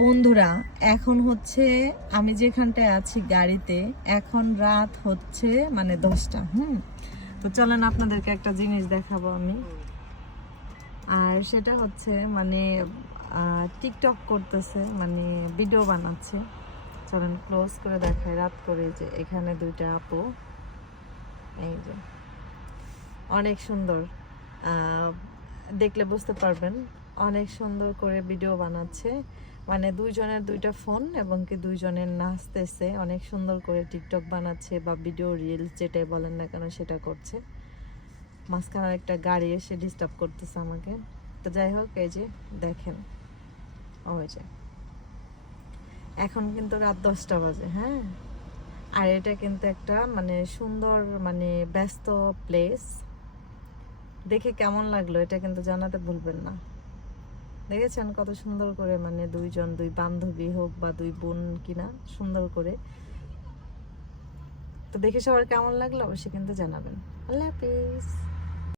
বন্ধুরা, এখন হচ্ছে আমি যেখানটায় আছি গাড়িতে, এখন রাত হচ্ছে মানে 10টা। তো চলেন আপনাদেরকে একটা জিনিস দেখাবো আমি। আর সেটা হচ্ছে মানে টিকটক করতেছে, মানে ভিডিও বানাচ্ছে। চলেন ক্লোজ করে দেখাই, রাত করে। যে এখানে দুইটা আপু, এই যে অনেক সুন্দর, দেখলে বুঝতে পারবেন, অনেক সুন্দর করে ভিডিও বানাচ্ছে। মানে দুইজনের দুইটা ফোন এবং কি দুইজনের নাচতেছে, অনেক সুন্দর করে টিকটক বানাচ্ছে বা ভিডিও রিলস যেটাই বলেন না কেন সেটা করছে। মাঝখানে একটা গাড়ি এসে ডিস্টার্ব করতেছে আমাকে। তো যাই হোক, এই যে দেখেন, ওই যে এখন কিন্তু রাত 10টা বাজে। হ্যাঁ, আর এটা কিন্তু একটা মানে সুন্দর মানে ব্যস্ত প্লেস। দেখে কেমন লাগলো এটা কিন্তু জানাতে ভুলবেন না। দেখেছেন কত সুন্দর করে, মানে দুইজন, দুই বান্ধবী হোক বা দুই বোন কিনা, সুন্দর করে। তো দেখে সবার কেমন লাগলো অবশ্যই কিন্তু জানাবেন। আল্লাহ হাফিজ।